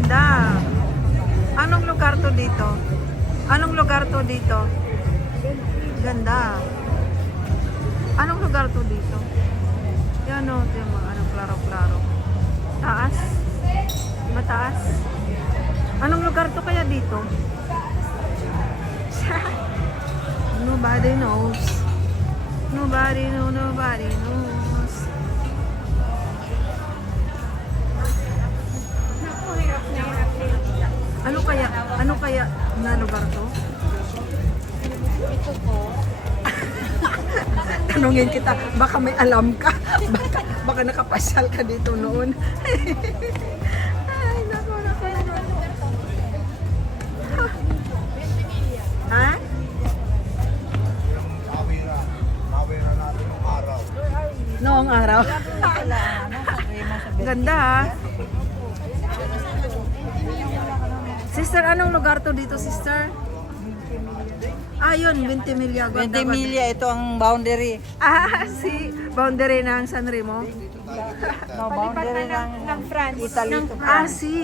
ganda. Anong lugar to dito? Anong lugar to dito? Ganda. Anong lugar to dito? Yan o, yung mga ano, klaro-klaro. Taas. Mataas. Anong lugar to kaya dito? Nobody knows. Nobody knows. Ano kaya na lugar to? Ito po. Tanungin kita, baka may alam ka. Baka nakapasyal ka dito noon. Ay, nako. Ha? Nawira natin yung araw. Noong araw. Ganda ha. Sister, anong lugar to dito, sister? Ah, yun, Ventimiglia. 20 milya, ito ang boundary. Ah, si boundary ng San Remo. No, boundary ng France. Italy to Ah, France. si.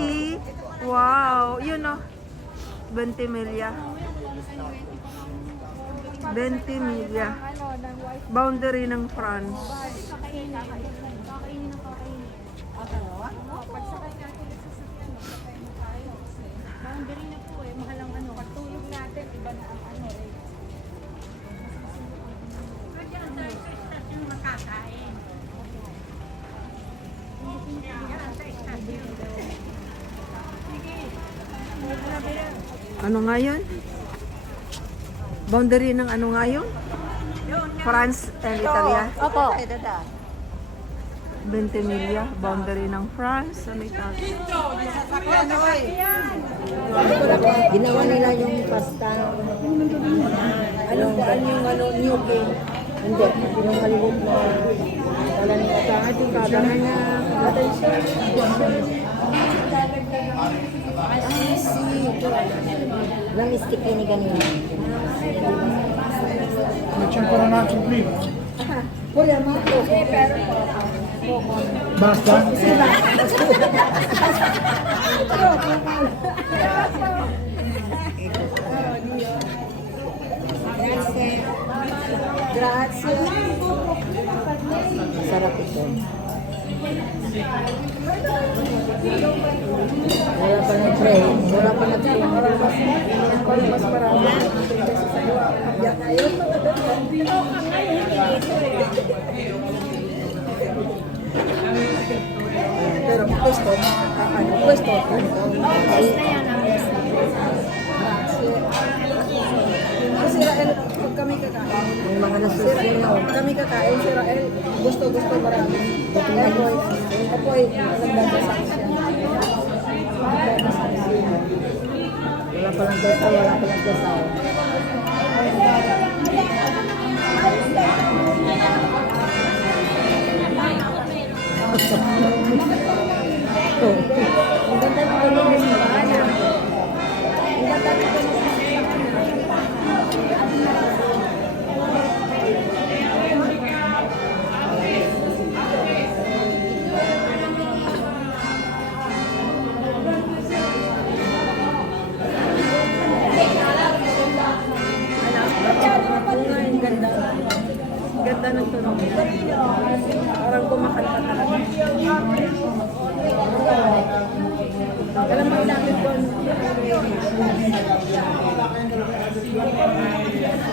Wow, yun o. Ventimiglia. Ventimiglia. Boundary ng France. Boundary na po eh, mahal ang ano, katulog natin, iba na ang ano eh. Pwede ang third station makakain. Ano nga yun? Boundary ng ano nga yun? France and Italia. Opo. Ventimiglia, boundary ng France and Italia. Ginawa nila yung pasta. Anong New King? Hindi, yung malibog na wala nila sa ating kagangan na attention. Lang stick ni ganyan. May tiyempo na natin, please. Wala mo po. Basta? Grazie. Sarap ito. Wala pa nag-pray. Wala pa nag-pray. Mas marami. Pero pwesto, pwesto. Kasi Rael, pag kami kakain, yung mga nasusunod, kami kakain, si Rael, gusto marami. Apoy, nagdadasal siya. Wala palang dasal, wala palang dasal. Ang ganda ng tulong sa bayan. Ang ganda ng tulong sa ganda ng tunog niya. Parang kumakanta talaga. Alam mo natin po.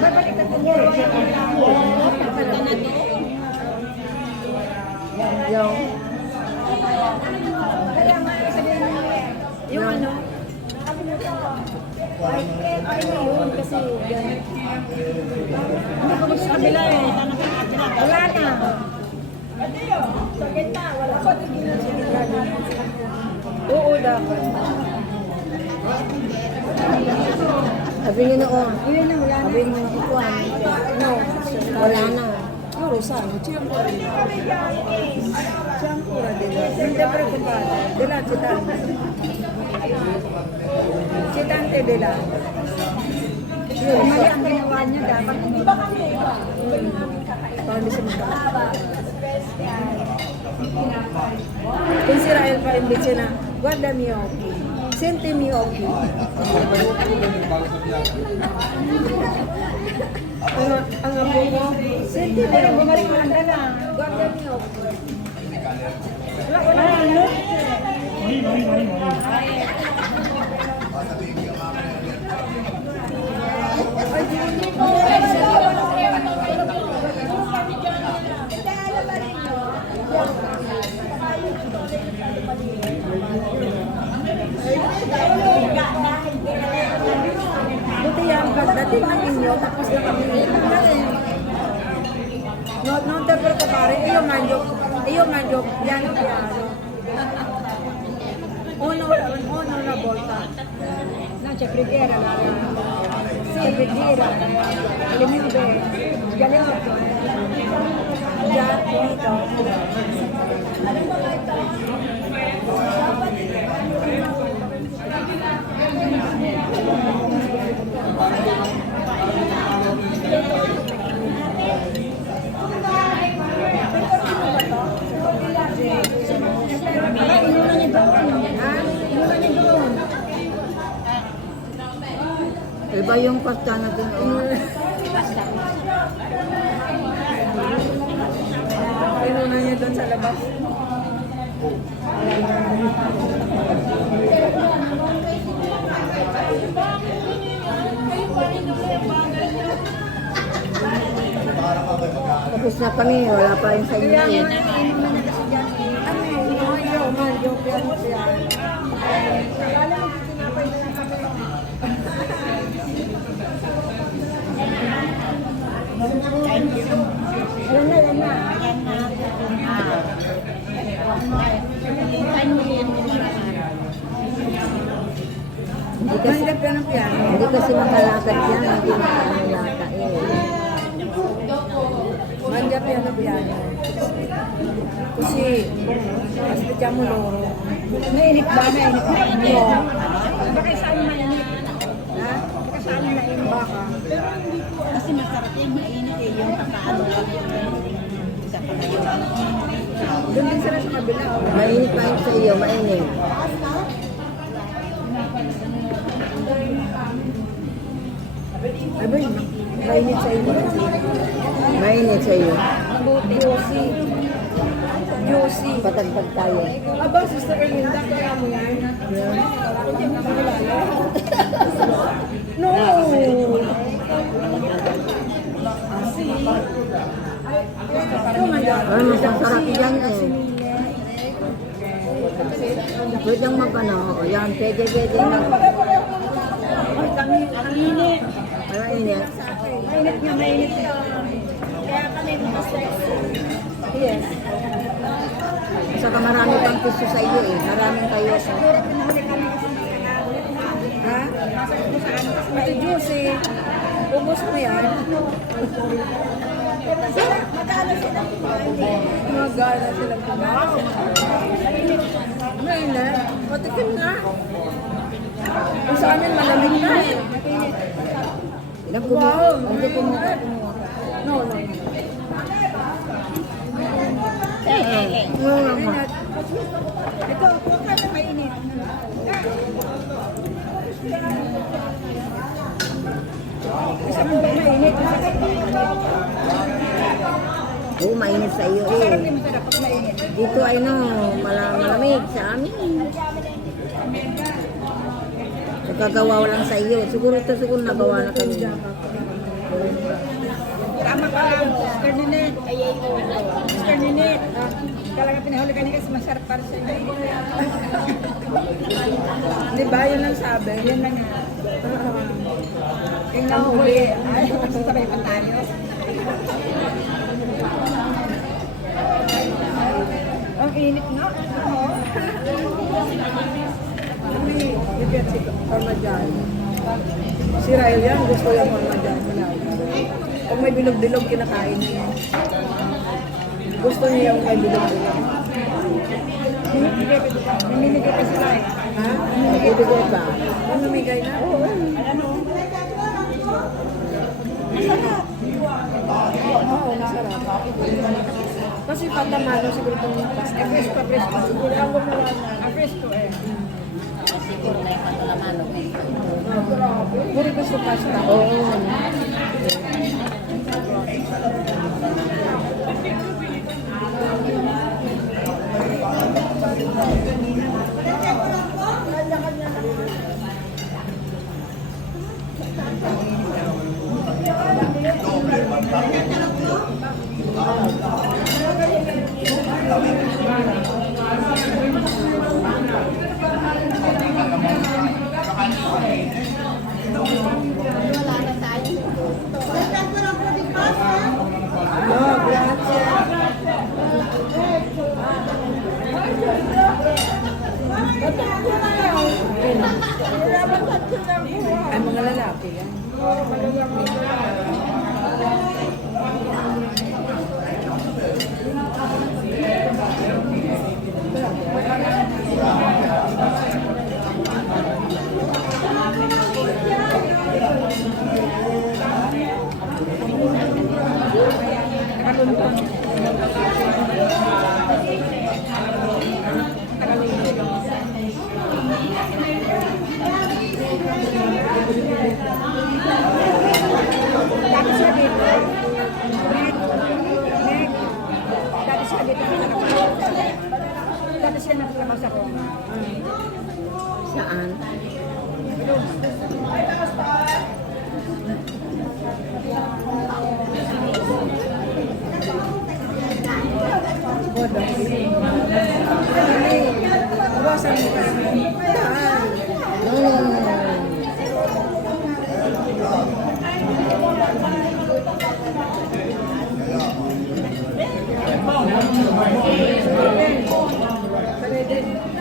Babalik ka niya. Yung ano? Ay na yun kasi yan. Hindi ko sa kabila eh. Wala na. Sa gitna, wala. Oo, dapat. Sabi niyo noon. Yun na, wala na. Sabi niyo ikuan. No, wala na. Pero saan? Siyempre. Siyempre, dila. Hindi preocupado. Dila, chitante. Chitante, dila. Mali ang ginawa niya dapat. Iba kami. Parang hindi siya magkakaroon. Kung si Rael pa imbit siya na, guarda mio. Sente mi occhi. Ang abo mo. Sente mi occhi. Bumalik mo lang na. Guarda mi occhi. Wala ano? Buti yan, pagdating ng inyo, tapos na kami. No te preoccupare, io mangio piano piano. Uno una volta. Non c'è preghiera, c'è preghiera. Le mute, galeotto. Già finito. Iba yung pasta natin. Inuna niya doon sa labas. Tapos na kami, wala pa yung sa inyo. Ano yun? Manjo, piano siya. Ayan na. Hindi kasi makalakad yan, hindi makalakad Manja piano. Kasi, pasti mo loro. Nainip ba? Oo. Baka saan mainit? Ha? Baka saan mainit? Baka. Kasi masarap yung mainit eh, yung kakaano lang yung isa pala yun. Doon din sila sa kabila. Mainit pa yun sa iyo, mainit. Ay ba yun? Mainit sa iyo. Mainit sa iyo. Yossi. Patagpag tayo. Aba, Sister Erlinda, kaya mo yan? Hindi mo kilala. No! Ay, masasarap yan eh. Pwede ang magano. O yan, pwede. Ang init. Ang init. Mainit niya. Kaya kami mas sexy. Yes. Saka marami pang piso sa iyo eh. Maraming kayo. Ha? Ito juicy. Ubus mo yan. Magana silang kumain. Mainit. Patikin nga. Kung sa amin malamig na eh. Wow! No. Ito, huwag ka na mainit. Isa mo ba mainit? Oo, mainit sa iyo eh. Dito ay no, malamig sa amin. Nagkagawa lang sa iyo. Siguro nagawa na kami. Tama ka lang, Mr. Ninette. Mr. Ninette. Talaga pinahuli ka niya kasi masarap para sa iyo. Di ba? Yun ang sabi. Yun na nga. Yung nahuli. Ay, magsasabay pa tayo. Ang init nga. Bibiyat si Parmesan. Si Rael yan, gusto yung Parmesan. Pag may bilog-bilog, kinakain niya. Gusto niya yung may bilog-bilog. Namimigay pa sila eh. Ha? Namimigay ba? Namimigay na? Oo. Masarap. Oo, masarap. Kasi patamano siguro itong pasta. Fresh pa. Siguro ako na lang. Fresh ko eh. siguro may paglaman. Puro gusto pasta. Oo. No, grazie. Ay, mga lalaki yan. Dati siya dito. Dati siya dito. Dati siya nagtrabaho sa Roma. Saan? Iwasan mo kasi.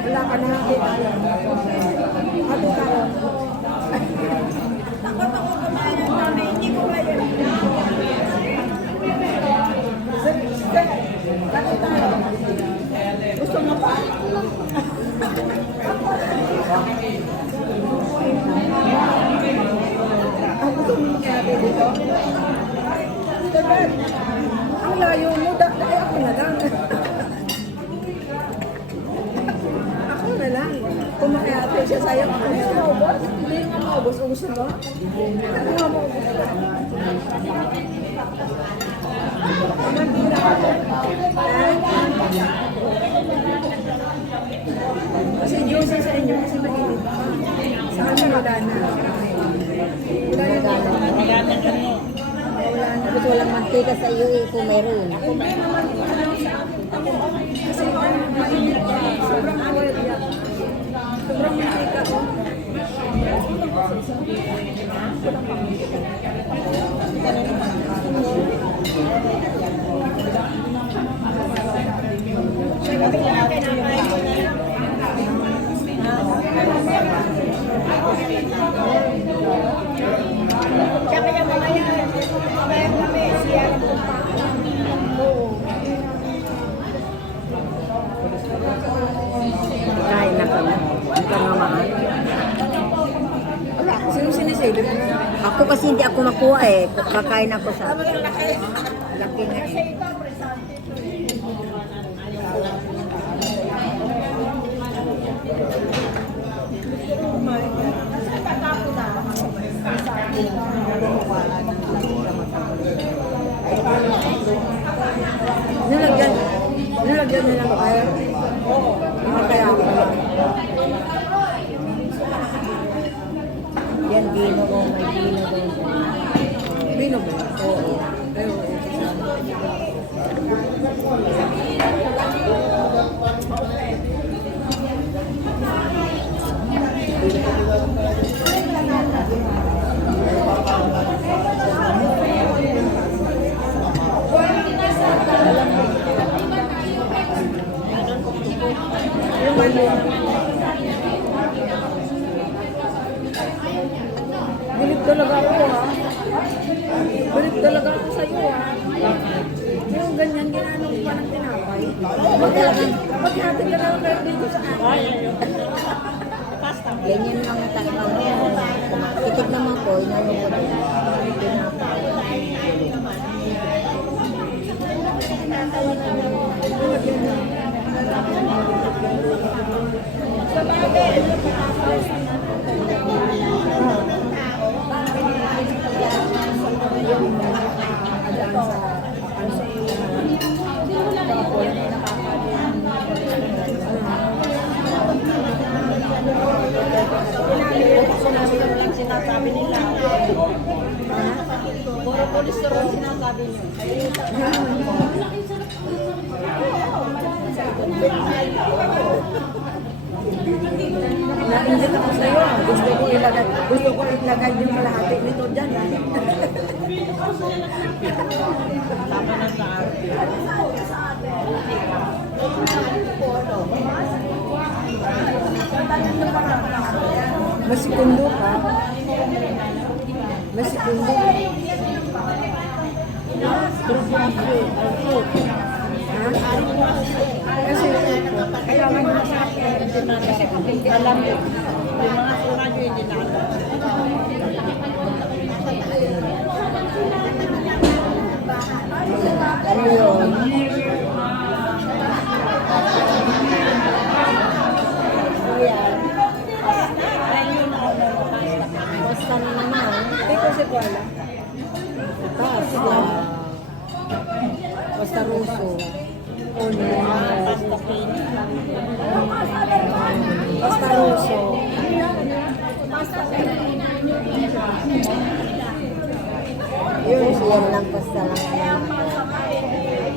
Wala ka na. Ano ka? Gusto mo pa? Ang gusto mo kaya dito? Ang layo mo, dahil ako na lang. Ako na lang. Kumakayate siya sa'yo. Hindi mo maubos? Hindi mo maubos. Gusto mo? Hindi mo maubos. Mamantira ka. Kasi juicy sa inyo kasi mainit pa. Sa amin wala na. Wala na. Gusto walang mantika sa iyo eh, kung mayroon. Kasi mainit pa. Sobrang awal yan. Sobrang mantika ko. Kaya mamaya kami siya ang Kain na kami. Hindi ka nga mahal. Wala. Sino sinisave mo? Ako kasi hindi ako makuha eh. Kakain ako sa... Laki nga eh. Nilagyan nila ng air. Oo. Kaya pala. Yan, dino ko. May dino ko. Bino ba? Oo. Pero, bilib talaga ako ha. Bilib talaga ako sa iyo ha. Yung ganyan ginanong pa ng tinapay. Maghati ka lang kayo dito sa akin. Ganyan lang ang talaga mo. Titig naman ko, inano ko din. Tinapay. Sa Sinasabi nila. Puro kolesterol sinasabi niyo. Nainggit ako sa'yo. Gusto ko ilagay yung kalahati nito dyan. Tama na sa Masikundo ka. Masikundo ka. Kasi kailangan mo sa akin. Kasi alam mo, yung mga sura nyo hindi na ano yun? Basta na naman. Hindi ko si Kuala. Basta. Basta Ruso. Basta Ruso. Yun siya lang basta lang.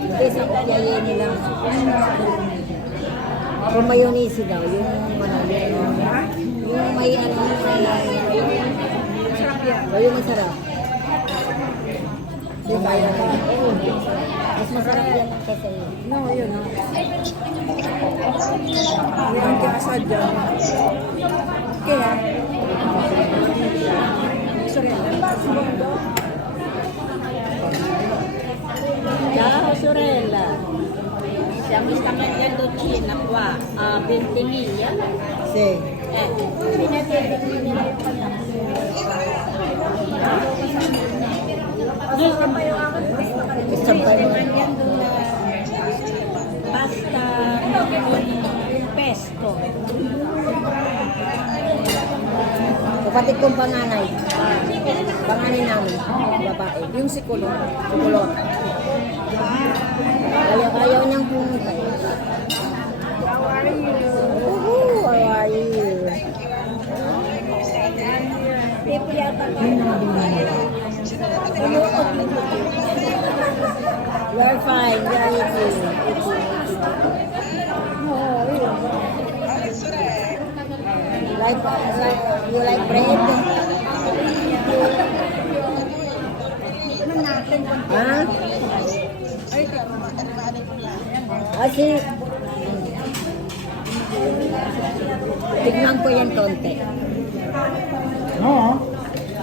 Hindi sa kopyayin nila. Pero mayonnaise daw. Yung ano, yung may ano, yung masarap. Di ba yan? Mas masarap yan ang kasi. No, yun. Yung kasad dyan. Kaya? Ciao, Sorella. Siamo stamattina docina qua a Ventimiglia. Sì. Pasta con pesto. Kapatid kong panganay. Panganay namin. Babae. Yung si Kulot. Si Kulot. Ayaw niyang pumunta. How are you? You're fine. Very good. You like bread? Ha? Kasi tignan ko yan konti. No,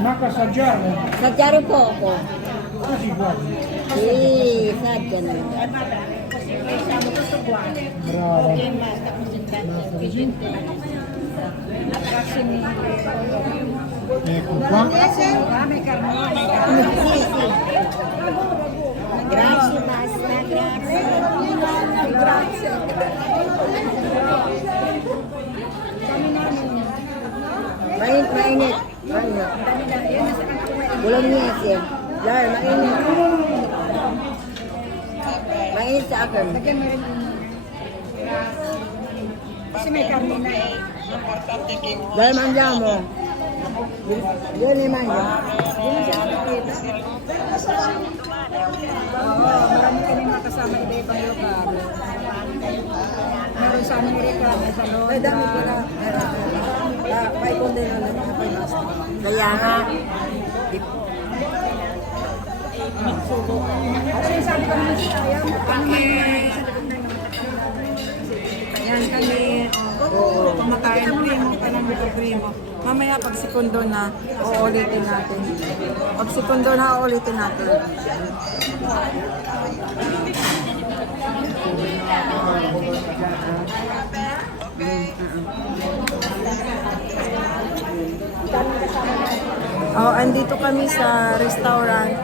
manca assaggiare. Sadyari po ako. Così guarda. Sadya na. Brava. Ecco qua. Grazie, basta. Grazie. Mainit. Bulan niya siya. Dar, mainit. Mainit sa akin. Kasi may karne na eh. Dahil mangga mo. Yun yung mangga. Marami kami makasama iba-ibang lugar. Meron sa Amerika, may sa Londra. Ay, dami ko na. May konti na lang ako yung master. Kaya nga. Kasi sabi ko naman siya, ayaw mo kami. Ayan kami. Kumakain primo ka ng primo. Mamaya pag sekundo na, uulitin natin. Pag sekundo na, uulitin natin. Andito kami sa restaurant.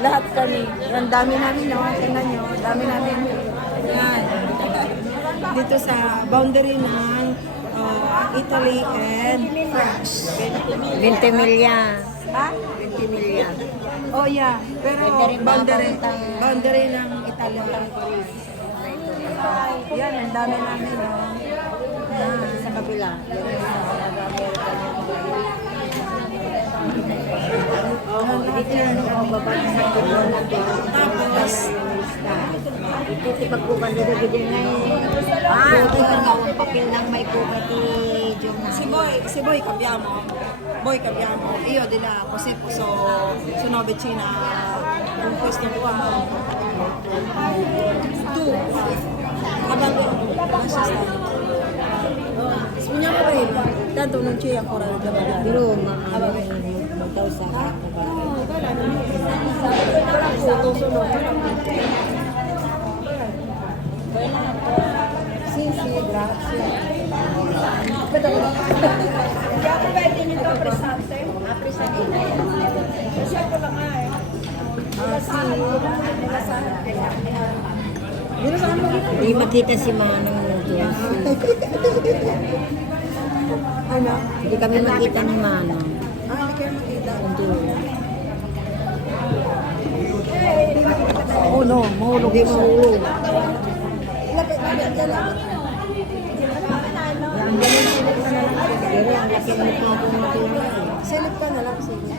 Lahat kami. Ang dami namin, no? Tingnan nyo. Dami namin. Yan. Dito sa boundary ng Italy and France. 20 milya. Ha? 20 milya. Oh yeah, pero Pwede rin boundary ng Italy and Greece. Yan, ang dami namin, no? Sa kabila. Dito na nung baba sa kabila natin. Tapos, Ito pagkukan dito gid ngay. Ito ang papel ng may kukat ni Jom. si Boy Cabiamo. Boy Cabiamo. Iyo dila kasi so sunod China kung pwesto ko two habang sebenarnya apa ini tanto non c'è ancora da parlare Pero magtaw sa grazie. Kaya ako pwede nito presente. Presente. Kasi ako lang nga eh. Hindi makita si Manong Noodles. Ano? Hindi kami makita ni Manong. Hindi kayo makita. Oh no, mahulog yung mahulog. Pero ang laki ng plato natin. Silip ka na lang, sige.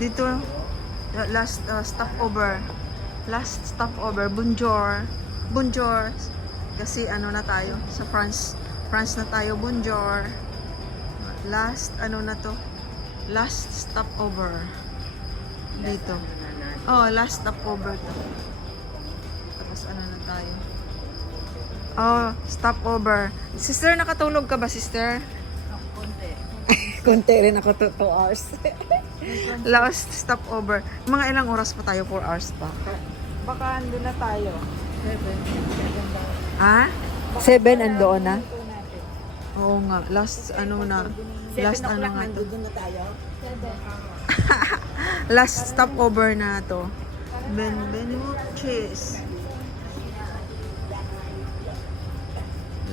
Dito, last stopover. Last stopover, Bonjour. Bonjour. Kasi ano na tayo, sa France. France na tayo, Bonjour. Last, ano na to? Last stopover. Dito. Oh, last stopover to. Tapos ano na tayo? Oh, stopover. Sister, nakatulog ka ba, sister? Konti rin ako, 2 hours. Last stopover. Mga ilang oras pa tayo? 4 hours pa. Baka andun na tayo. Ha? 7 andoon na? Oo nga. Last ano na. Last ano nga to. na tayo. Last stopover na to. Benvenuches.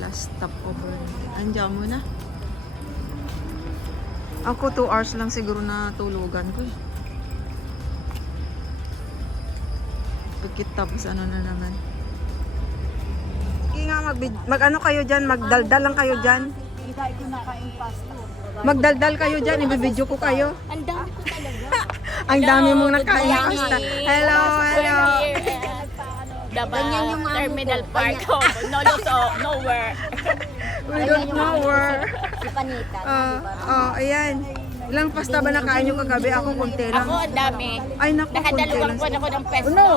Last stopover. Andiyan mo na. Ako 2 hours lang siguro na tulugan ko eh. Pagkit tapos ano na naman. Sige nga mag ano kayo dyan, magdaldal lang kayo dyan. Hindi ko nakain pasta. Magdaldal kayo dyan, ibibidyo ko kayo. Ang dami ko talaga. Ang dami mong nakain na pasta. Hello, hello. Davao Terminal Park. No Luso, nowhere. We don't know where. Si Panita. Ayan. Ilang pasta ba nakain nyo kagabi? Ako konti lang. Ako ang dami. Ay naku, konti Nakadalawang lang. buwan ako ng pesto. No.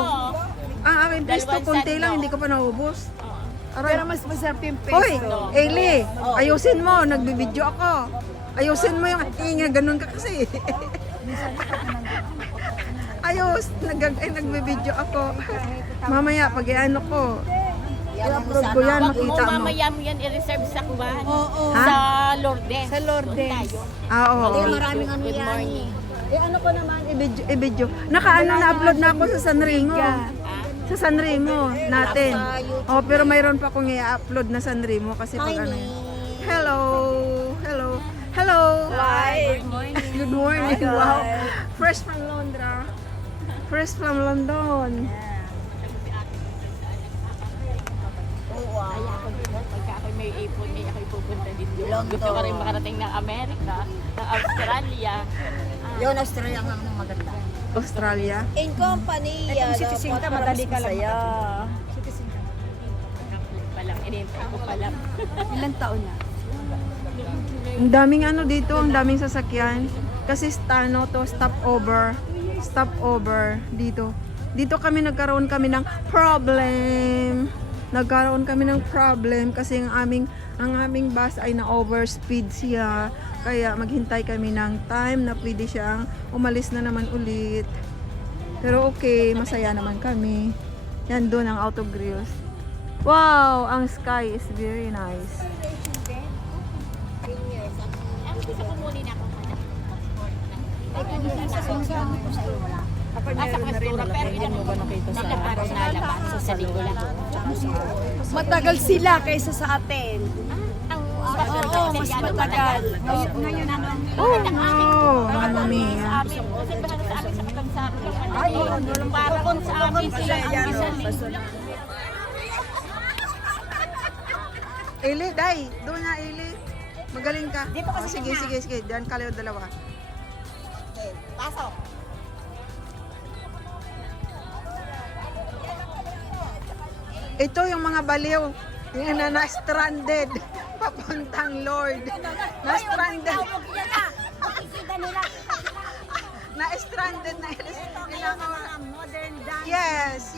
Ang aking pesto, Dalawang konti lang. sando. Hindi ko pa naubos. Aray. Pero mas masarap yung Hoy, pesto. Eli, ayusin mo. Nagbibidyo ako. Ayusin mo yung inga. Ganun ka kasi. Ayos. Nagbibidyo ako. Mamaya, pag iano ko. I-upload ko yan. Wag mo Makita mo. mamaya mo yan i-reserve sa kuwan. Ha? Sa Lourdes. Sa Lourdes. Doon tayo. Oo. Maraming ano Good yan. morning. Ano ko naman, i-video. Nakaano na-upload na ako sa Sanremo. Sa Sanremo natin. Oh, pero mayroon pa akong i-upload na Sanremo kasi pag ano. Hello. Hello. Hello. Hi. Good morning. Wow. Fresh from Londra. Fresh from London. Kaya ako dito, pagka ako may ipon, may ako'y pupunta dito. Gusto ko rin makarating ng Amerika, ng Australia. Yun, Australia nga ang maganda. Australia. In company, Kung citizen ka, madali ka lang. Palang Inintay ko pa lang. Ilang taon na? Ang daming ano dito, ang daming sasakyan. Kasi stopover dito. Dito kami nagkaroon kami ng problem. Kasi ang aming bus ay na-overspeed siya. Kaya maghintay kami ng time na pwede siyang umalis na naman ulit. Pero okay, masaya naman kami. Yan doon ang Autogrills. Wow, ang sky is very nice. Ang gusto ko muna na akong passport Kapag sa kastura, pero ilan mo ba nakita sa nalabas sa linggo lang? Matagal sila kaysa sa atin. Oo, mas matagal. Ngayon ano? Oh, Mamma Mia. Kasi ba sa amin sa Katansabi lang. Para kung sa amin sila ang isang linggo lang. Eli, Day, doon na Eli. Magaling ka. Oh, sige. Diyan ka lang dalawa. Pasok. Ito yung mga baliw. Yung na-stranded. Papuntang Lord. Na-stranded. Na-stranded na ilis. Modern dance. Yes.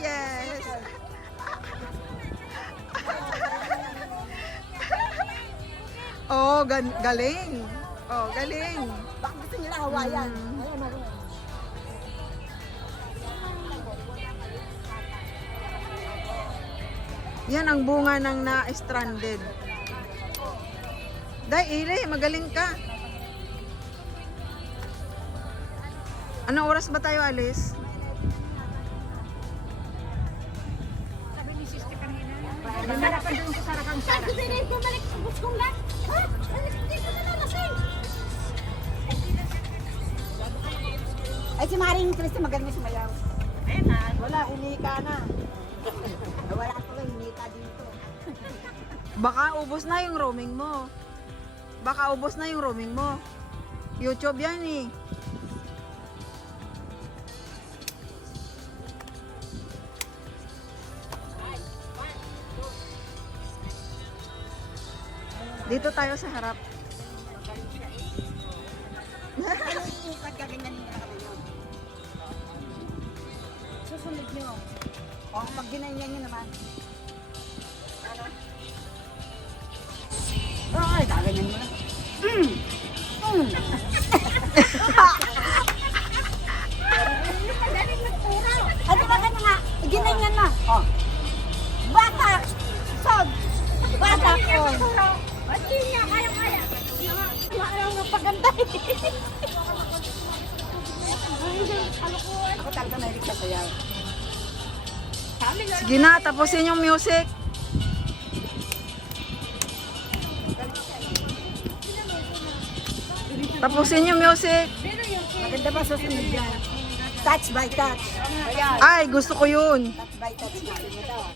Oh, galing. Oh, galing. Bakit gusto nila Hawaiian? Yan ang bunga ng na-stranded. Day, Ili, magaling ka. Anong oras ba tayo alis? Ay, si Maring Cristi magaling sumayaw. Ayan na. Wala, hinika na. Wala ko rin, hinika dito. Baka ubos na yung roaming mo. YouTube yan eh. Dito tayo sa harap. Susunod nyo. O, pag ginanyan nyo naman. Ay, kaganyan mo na. Ano ba ganyan nga? Ginanyan na. O. Batak! Sod! Batak! O. Hindi niya, kaya-kaya. Ayaw nga paganda eh. Ako talaga mahilig sa sayaw. Sige na, tapusin yung music. Tapusin yung music. Maganda ba susunod yan? Touch by touch. Ay, gusto ko yun. Touch by touch.